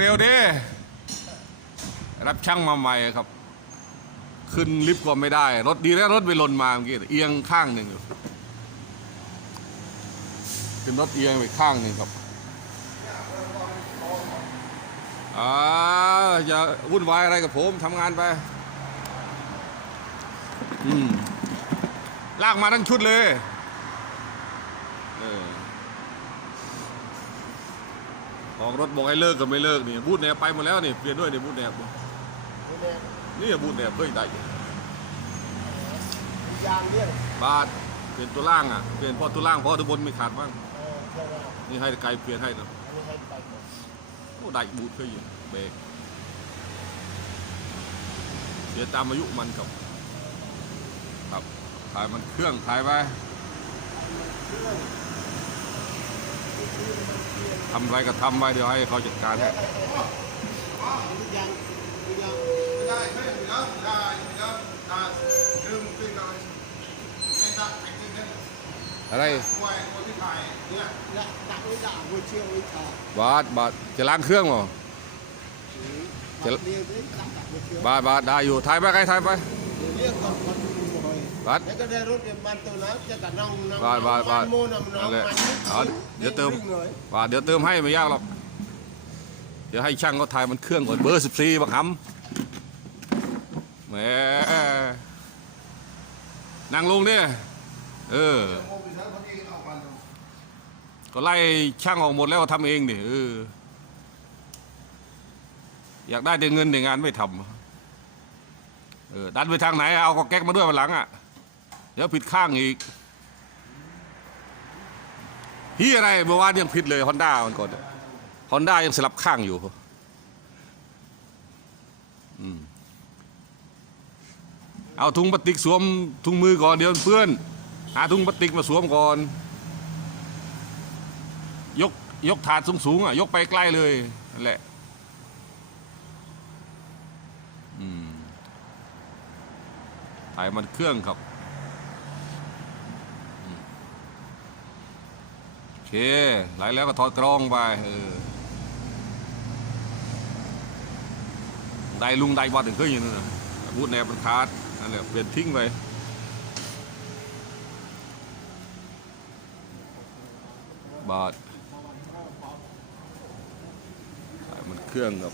เร็วๆดิรับช่างมาใหม่ครับ ขึ้นลิฟต์ก็ไม่ได้ รถดีแล้วรถไปหล่นมาเมื่อกี้เอียงข้างหนึ่งอยู่ขึ้นรถเอียงไปข้างหนึ่งครับอ่าอย่าวุ่นวายอะไรกับผมทำงานไปอืมลากมาทั้งชุดเลยเออ ของรถบอกให้เลิกก็ไม่เลิกนี่บูทแนบไปหมดแล้วนี่เปลี่ยนด้วยนี่บูทแนบนี่แหละนี่บูทแนบเฮ้ยได้อยู่ยางเลี่ยงบาทเปลี่ยนตัวล่างอะเปลี่ยนเพราะตัวล่างเพราะตัวบนไม่ขาดบ้างเออใช่ไหมนี่ให้ไกลเปลี่ยนให้เนาะอันนี้ให้ไปก่อนโอ้ได้บูทเคยอยู่เบรกเสียตามอายุมันครับครับขายมันเครื่องขายไป ทำอะไรก็ทำไปเดี๋ยวให้เขาจัดการให้ยางยางได้ไม่ถึงแล้วได้ถึงแล้วได้ครึ่งครึ่งหน่อยไม่ตัดไอ้ครึ่งนึงอะไรไว้คนที่ถ่ายเนี่ยและตักไว้ด่างไว้เชี่ยวไว้ชาบาทบาทจะล้างเครื่องเหรอเดี๋ยวเรียกไว้ตักตักไว้เชี่ยวบาทบาทได้อยู่ถ่ายไปใครถ่ายไป เดี๋ยวเรียกก่อนก่อนดูบ่อยบาทแล้วก็ได้รถเดี๋ยวมันตัวนั้นจะกับน้องน้องบาทบาทบาทโมน้ำน้องนั่นแหละมันเอาเดี๋ยวเติมวิ่งหน่อยบาทเดี๋ยวเติมให้ไม่ยากหรอก เดี๋ยวให้ช่างเขาถ่ายมันเครื่องก่อนเบอร์สิบสี่บักหำแหมนั่งลงเนี่ยเออ ก็ไล่ช่างออกหมดแล้วทำเองนี่เออ อยากได้แต่เงินแต่งานไม่ทำเออดันไปทางไหน เอาก็แก๊กมาด้วยวันหลังอะ ดี๋ยวผิดข้างอีกที่อะไรเมื่อวานยังผิดเลยฮอนด้ามันก่อนฮอนด้ายังสลับข้างอยู่เอาถุงพลาสติกสวมถุงมือก่อนเดี๋ยวเปื้อน หาถุงพลาสติกมาสวมก่อน ยกยกถาดสูงๆอะ ยกไปใกล้เลยนั่นแหละถ่ายมันเครื่องครับอืมโอ เค ไหลแล้วก็ถอดกรองไปเออได้ลุงได้บอดถึงเคยอยู่นั่นนะบูดแนบมันขาดนั่นแหละเปลี่ยนทิ้งไปบาดใส่มันเครื่องกับ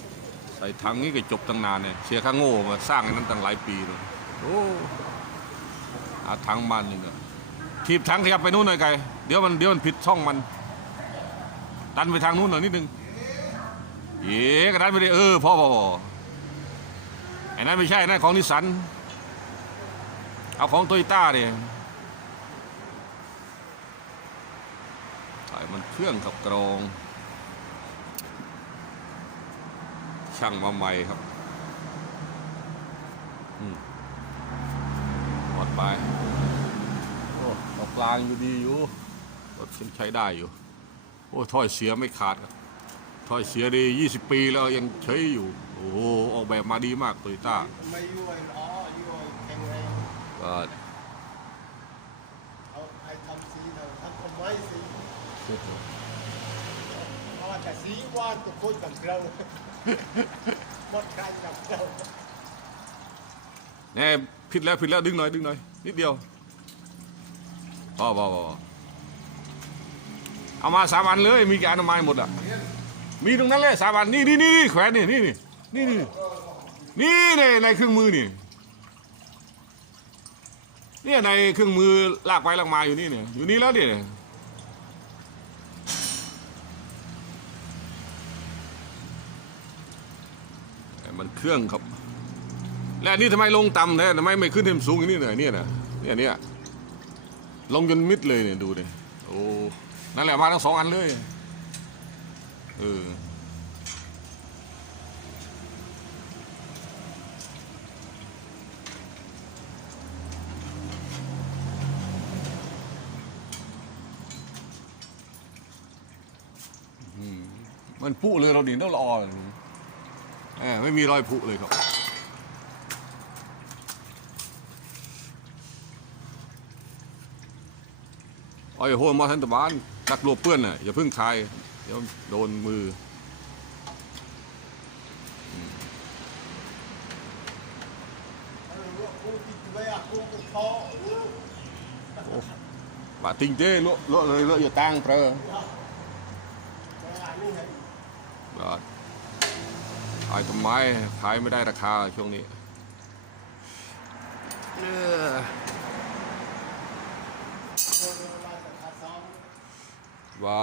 ใส่ถังนี้ก็จบตั้งนานเนี่ยเชียร์ข้างโง่มาสร้างอันนั้นตั้งหลายปีเลยโอ้อาถังมันนี่ก็ ทีบถังขยับไปนู้นหน่อยไกลเดี๋ยวมันเดี๋ยวมันผิดช่องมัน ดันไปทางนู้นหน่อยนิดนึงเอ๋ก็ดันไปเลยเออพ่อพ่ออไอ้นั่นไม่ใช่นั่นของนิสสันเอาของโตโยต้าเนี่ยใส่มันเครื่องขับกรอง ช่างมาใหม่ครับ อืมดไป โอ้ตกกลางอยู่ดีอยู่รถยังใช้ได้อยู่ โอ้ถ้อยเสียไม่ขาดครับถ้อยเสียดี 20 ปีแล้วยังใช้อยู่ โอ้โหออกแบบมาดีมากโตโยต้าไม่ยุ่ยล้อยุ่ยแข็งแรงก็เอาไอ้ทำสีเถอะทำทำไมสีเพราะว่าแต่สีว่านตัวโคตรกับเราหมดใครกับเราแน่ผิดแล้วผิดแล้วดึงหน่อยดึงหน่อยนิดเดียว พอพอพอเอามาสามอันเลยมีกี่อันามาหมดอะมีตรงนั้นเลยสามอันนี่นี่นี่แขวนนี่นี่นี่นี่นี่นี่ในในเครื่องมือนี่เนี่ยในเครื่องมือลากไปลากมาอยู่นี่เนี่ยอยู่นี่แล้วเนี่ยมันเครื่องครับ และนี่ทำไมลงต่ำแท้ทำไมไม่ขึ้นเทมสูงอย่างนี้เนี่ยเนี่ยนะเนี่ยเนี่ย ลงจนมิดเลยเนี่ยดูดิโอ้นั่นแหละมาทั้งสองอันเลยเออมันผุเลยเราดินต้องรอเลยเออไม่มีรอยผุเลยครับ อยโหนมอทันตบานนักรวบเพื่อนน่ะอย่าพึ่งคายเดี๋ยวโดนมือว่าติงเจ้ลวลวเลยลวอยู่ตั้งเพลอขายทำไมขายไม่ได้ราคาช่วงนี้เออ ว่า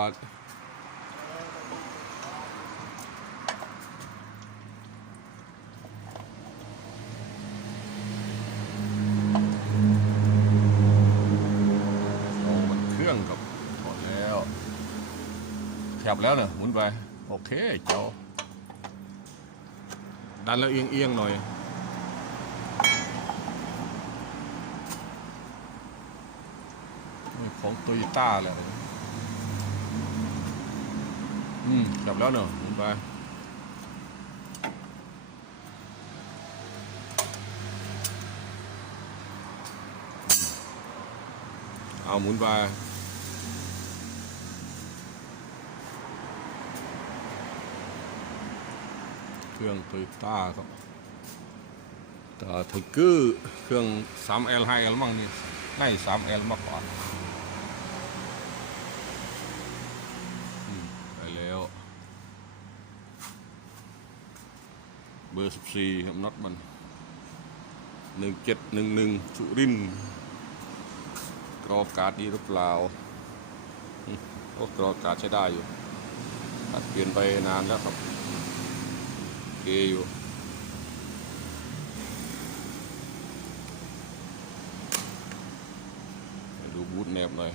โอ้มันเครื่องกับหมดแล้วแคบแล้วเนอะหมุนไป โอเคเจ้าดันแล้วเอียงเอียงๆหน่อย ของโตโยต้าแหละ อืมกลับแล้วเนอะหมุนไปเอาหมุนไปเครื่องโตโยต้าครับแต่ไทเกอร์เครื่อง 3L 5L มั่งนี่ง่ 3L มากกว่าอืมไปแล้ว เบอร์ 14ครับน็อตมัน1711สุรินกรอบการ์ดดีหรือเปล่าโอ้กรอบการ์ดใช้ได้อยู่ตัดเปลี่ยนไปนานแล้วครับเกอยู่ดูบูทแนบหน่อย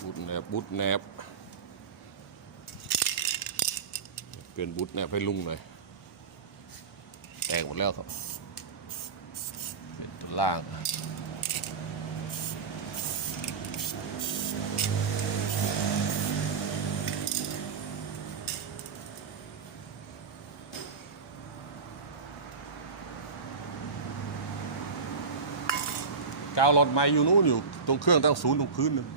บูทแนบบูทแนบ เปลี่ยนบูทแนบให้ลุงหน่อย แตกหมดแล้วครับเป็นตัวล่างกาวรถไม้อยู่นู้นอยู่ตรงเครื่องตั้งศูนย์ตรงพื้นนึง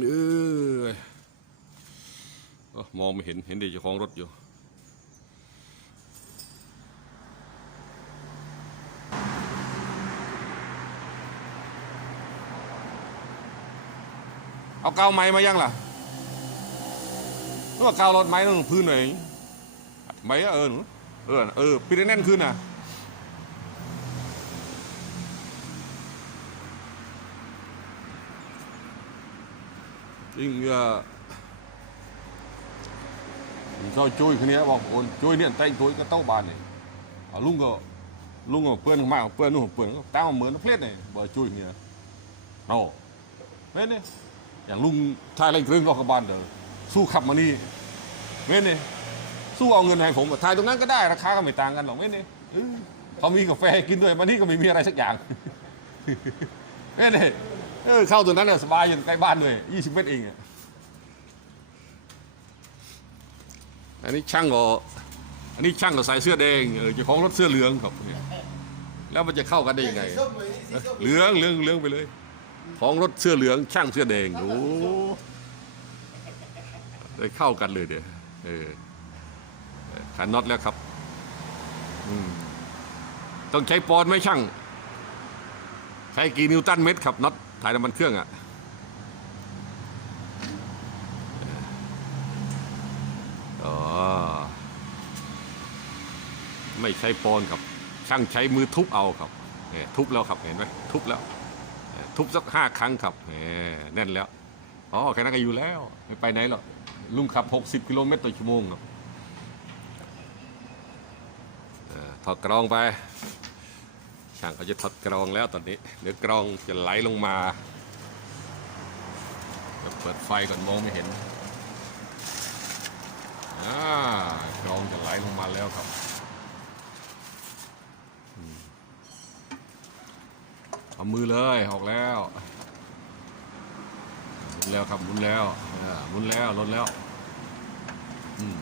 เออมองไม่เห็นเห็นแต่เจ้าของรถอยู่เอาเกาวไม้มายังล่ะนึกว่าเกาวรถไม้ตรงพื้นหน่อยไม้เออหนูเออเออปิดแน่นขึ้นนะ จริงอะซอยจุ้ยคนนี้บอกคนจุ้ยเนี่ยแต่งจุ้ยก็เต้าบานนี่ลุงก็ลุงก็เพื่อนมาเพื่อนนู่นเพื่อนเต้าเหมือนนักเลสเลยบอกจุ้ยเนี่ยโน่เว้นนี่อย่างลุงชายเล่นเครื่องก็กบานเด้อสู้ขับมานี่เว้นนี่สู้เอาเงินให้ผมถ่ายตรงนั้นก็ได้ราคาก็ไม่ต่างกันหรอกเว้นนี่เขามีกาแฟกินด้วยมานี่ก็ไม่มีอะไรสักอย่างเว้นนี่ เออเข้าตรงนั้นน่ะสบายอยู่ใกล้บ้านด้วยยี่สิบเมตรเองอะอันนี้ช่างก็อันนี้ช่างก็ใส่เสื้อแดงเออเจ้าของรถเสื้อเหลืองครับเนี่ยแล้วมันจะเข้ากันได้ยังไง เหลืองเหลืองเหลืองไปเลย ของรถเสื้อเหลือง ช่างเสื้อแดงโอ้ได้เข้ากันเลยเดี๋ยวเออขันน็อตแล้วครับต้องใช้ปอนไหมช่าง ใช้กี่นิวตันเมตรครับน็อต ถ่ายน้ำมันเครื่องอะ่ะอ๋อไม่ใช้ปอนครับ ช่างใช้มือทุบเอาครับเนี่ยทุบแล้วครับเห็นไหมทุบแล้ว ทุบสักห้าครั้งครับแหมแน่นแล้วอ๋อแค่นั้นก็อยู่แล้ว ไม่ไปไหนหรอกลุงขับ 60 กิโลเมตรต่อชั่วโมงครับเอ่อถอดกรองไป ช่างเขาจะถอดกรองแล้วตอนนี้เดี๋ยวกรองจะไหลลงมาเดี๋ยวเปิดไฟก่อนมองไม่เห็นอ่ากรองจะไหลลงมาแล้วครับเอามือเลยออกแล้วหมุนแล้วครับหมุนแล้วหมุนแล้วลดแล้ว อืม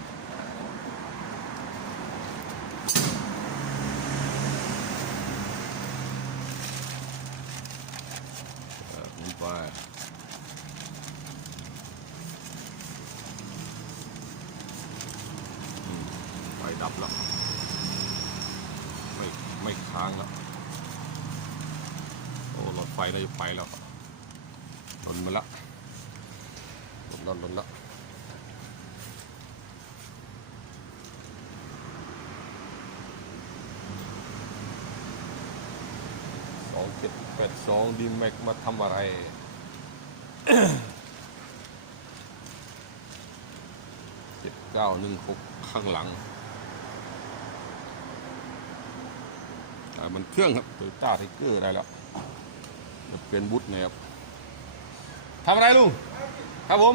เออหมุนไปอืม ไม่ค้างแล้ว โอ้รถไฟน่าจะไปแล้วหล่นมาละหล่นแล้วหล่นแล้วสองเจ็ดแปดสองดีแม็กมาทำอะไรเจ็ดเก้าหนึ่งหกข้างหลังอ่า มันเครื่องครับโตโยต้าไทเกอร์ได้แล้วเปลี่ยนบุตนะครับทำอะไรลุงครับผม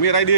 มีอะไรดี